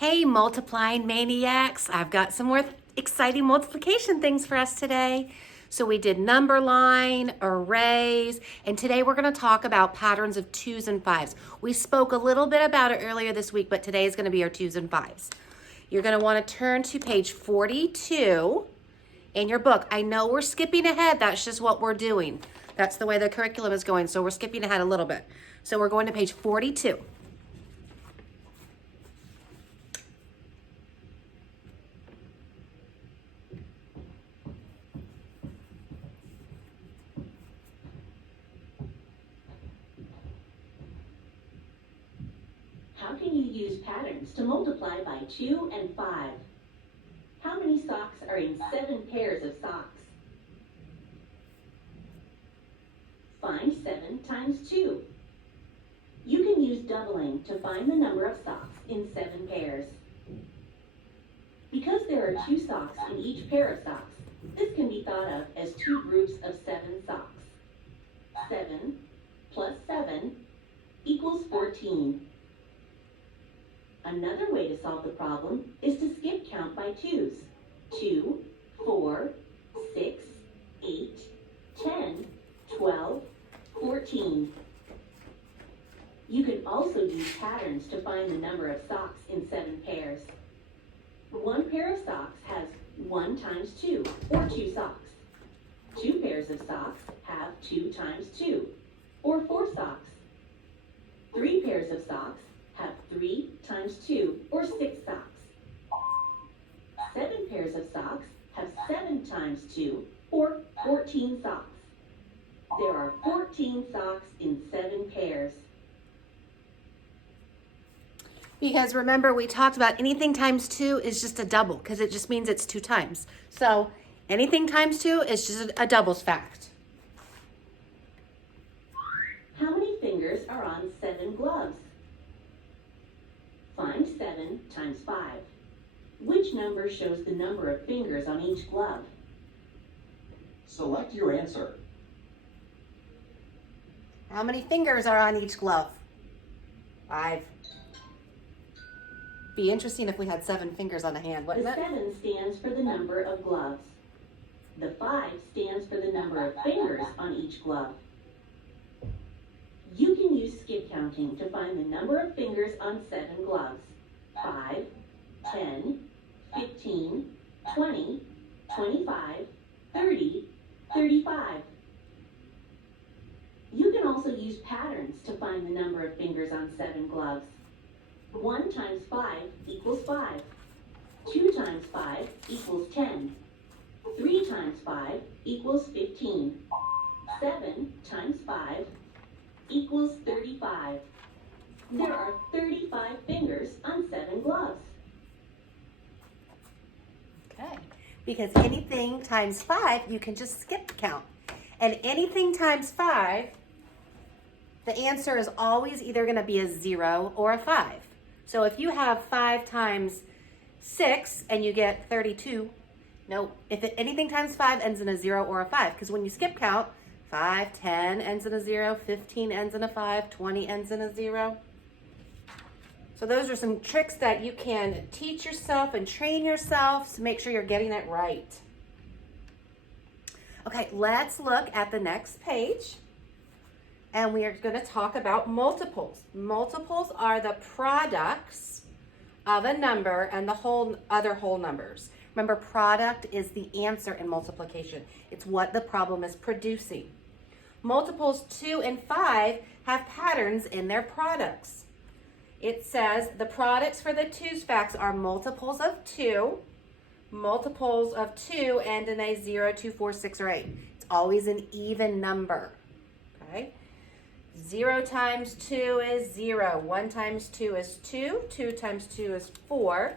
Hey, multiplying maniacs. I've got some more exciting multiplication things for us today. So we did number line, arrays, and today we're going to talk about patterns of 2s and 5s. We spoke a little bit about it earlier this week, but today is going to be our 2s and 5s. You're going to want to turn to page 42 in your book. I know we're skipping ahead. That's just what we're doing. That's the way the curriculum is going, so we're skipping ahead a little bit. So we're going to page 42. How can you use patterns to multiply by 2 and 5? How many socks are in 7 pairs of socks? Find 7 times 2. You can use doubling to find the number of socks in 7 pairs. Because there are 2 socks in each pair of socks, this can be thought of as 2 groups of 7 socks. 7 plus 7 equals 14. Another way to solve the problem is to skip count by 2s. 2, 4, 6, 8, 10, 12, 14. You can also use patterns to find the number of socks in 7 pairs. One pair of socks has 1 times 2, or 2 socks. 2 pairs of socks have 2 times 2, or 4 socks. 3 pairs of socks have 3 times 2, or 6 socks. 7 pairs of socks have 7 times 2, or 14 socks. There are 14 socks in 7 pairs. Because remember, we talked about anything times 2 is just a double, because it just means it's 2 times. So anything times 2 is just a doubles fact. How many fingers are on 7 gloves? Find 7 times 5. Which number shows the number of fingers on each glove? Select your answer. How many fingers are on each glove? 5. Be interesting if we had 7 fingers on a hand, The wouldn't it? 7 stands for the number of gloves. The 5 stands for the number of fingers on each glove. You can use skip counting to find the number of fingers on 7 gloves. 5, 10, 15, 20, 25, 30, 35. You can also use patterns to find the number of fingers on 7 gloves. 1 times 5 equals 5. 2 times 5 equals 10. 3 times 5 equals 15. 7 times 5 equals 35. There are 35 fingers on 7 gloves. Okay. Because anything times 5, you can just skip count. And anything times 5, the answer is always either going to be a 0 or a 5. So if you have 5 times 6 and you get 32, no, anything times 5 ends in a 0 or a 5. Because when you skip count, 5, 10 ends in a 0, 15 ends in a 5, 20 ends in a 0. So those are some tricks that you can teach yourself and train yourself to make sure you're getting it right. Okay, let's look at the next page. And we are going to talk about multiples. Multiples are the products of a number and the other whole numbers. Remember, product is the answer in multiplication. It's what the problem is producing. Multiples 2 and 5 have patterns in their products. It says the products for the 2's facts are multiples of 2. Multiples of 2 end in a 0, 2, 4, 6, or 8. It's always an even number. Okay? 0 times 2 is 0. 1 times 2 is 2. 2 times 2 is 4.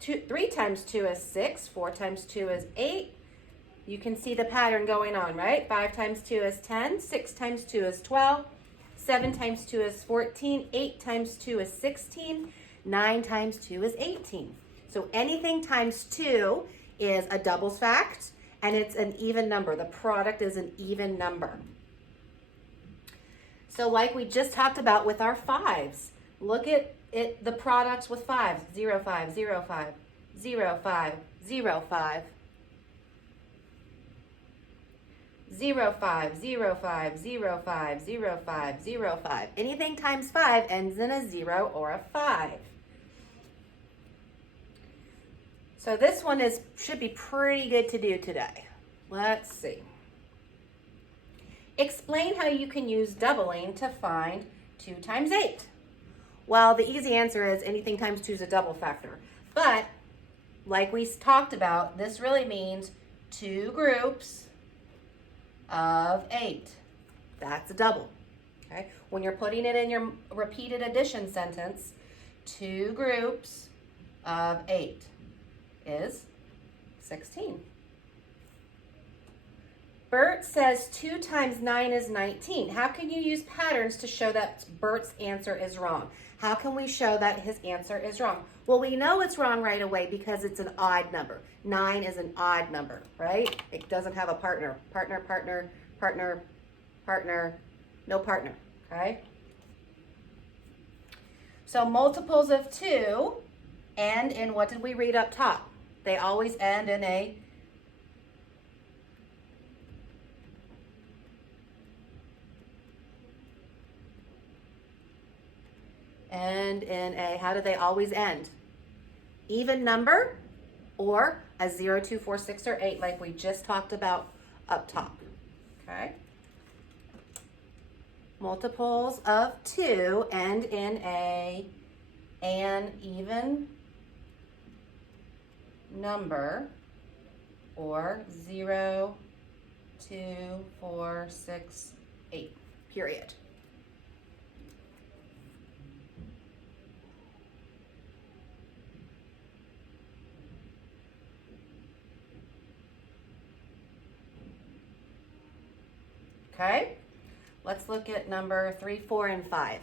3 times 2 is 6. 4 times 2 is 8. You can see the pattern going on, right? 5 times 2 is 10. 6 times 2 is 12. 7 times 2 is 14. 8 times 2 is 16. 9 times 2 is 18. So anything times 2 is a doubles fact, and it's an even number. The product is an even number. So like we just talked about with our 5s, look at the products with 5s, 0, 5, 0, 5, 0, 5, 0, 5. 0, 5, 0, 5, 0, 5, 0, 5, 0, 5. Anything times 5 ends in a 0 or a 5. So this one should be pretty good to do today. Let's see. Explain how you can use doubling to find 2 times 8. Well, the easy answer is anything times 2 is a double factor. But like we talked about, this really means 2 groups of 8. That's a double. Okay? When you're putting it in your repeated addition sentence, 2 groups of 8 is 16. Bert says 2 times 9 is 19. How can you use patterns to show that Bert's answer is wrong? How can we show that his answer is wrong? Well, we know it's wrong right away because it's an odd number. 9 is an odd number, right? It doesn't have a partner. Partner, partner, partner, partner, no partner, okay? So multiples of 2 end in, what did we read up top? They always end in a how do they always end? Even number or a 0, 2, 4, 6, or 8 like we just talked about up top, okay? Multiples of 2 end in an even number or 0, 2, 4, 6, 8, period. Okay, let's look at number 3, 4, and 5.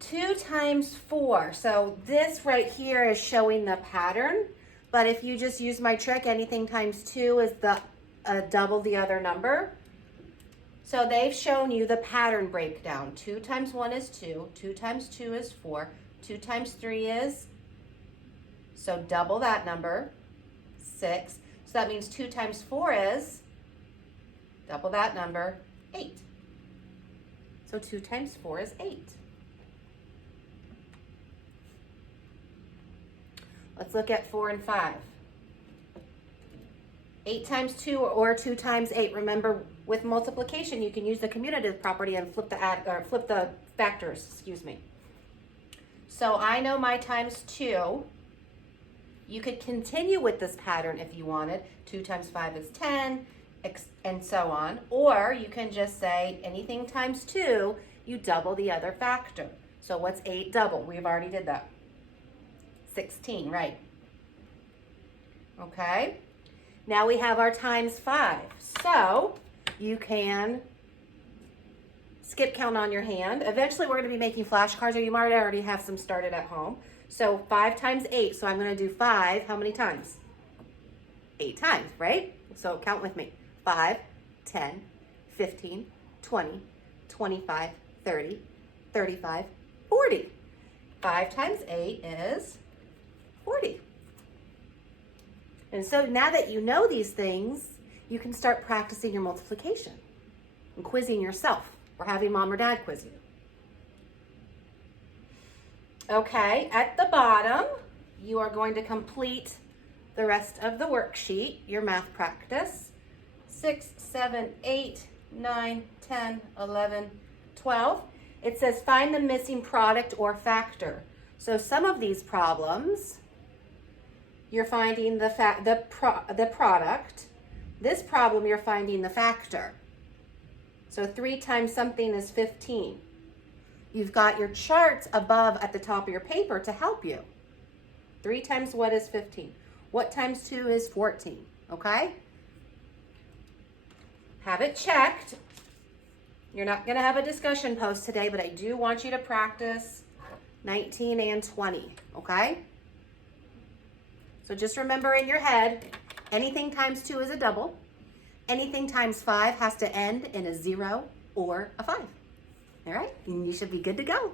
Two times 4. So this right here is showing the pattern, but if you just use my trick, anything times 2 is the double the other number. So they've shown you the pattern breakdown. 2 times 1 is 2. 2 times 2 is 4. 2 times 3 is, so double that number, 6. So that means 2 times 4 is, double that number, 8. So 2 times 4 is 8. Let's look at 4 and 5. 8 times 2 or 2 times 8. Remember, with multiplication, you can use the commutative property and flip the factors, excuse me. So I know my times 2. You could continue with this pattern if you wanted. 2 times 5 is 10, and so on. Or you can just say anything times 2, you double the other factor. So what's 8 double? We've already did that. 16, right? Okay. Now we have our times 5. So you can skip count on your hand. Eventually we're going to be making flashcards, or you might already have some started at home. So 5 times 8, so I'm going to do 5, how many times? 8 times, right? So count with me. 5, 10, 15, 20, 25, 30, 35, 40. 5 times 8 is 40. And so now that you know these things, you can start practicing your multiplication and quizzing yourself, or having mom or dad quiz you. Okay, at the bottom, you are going to complete the rest of the worksheet, your math practice. 6, 7, 8, 9, 10, 11, 12. It says find the missing product or factor. So some of these problems, you're finding the product. This problem, you're finding the factor. So 3 times something is 15. You've got your charts above at the top of your paper to help you. 3 times what is 15? What times 2 is 14? Okay? Have it checked. You're not going to have a discussion post today, but I do want you to practice 19 and 20. Okay? So just remember in your head, anything times 2 is a double. Anything times 5 has to end in a 0 or a 5. All right, and you should be good to go.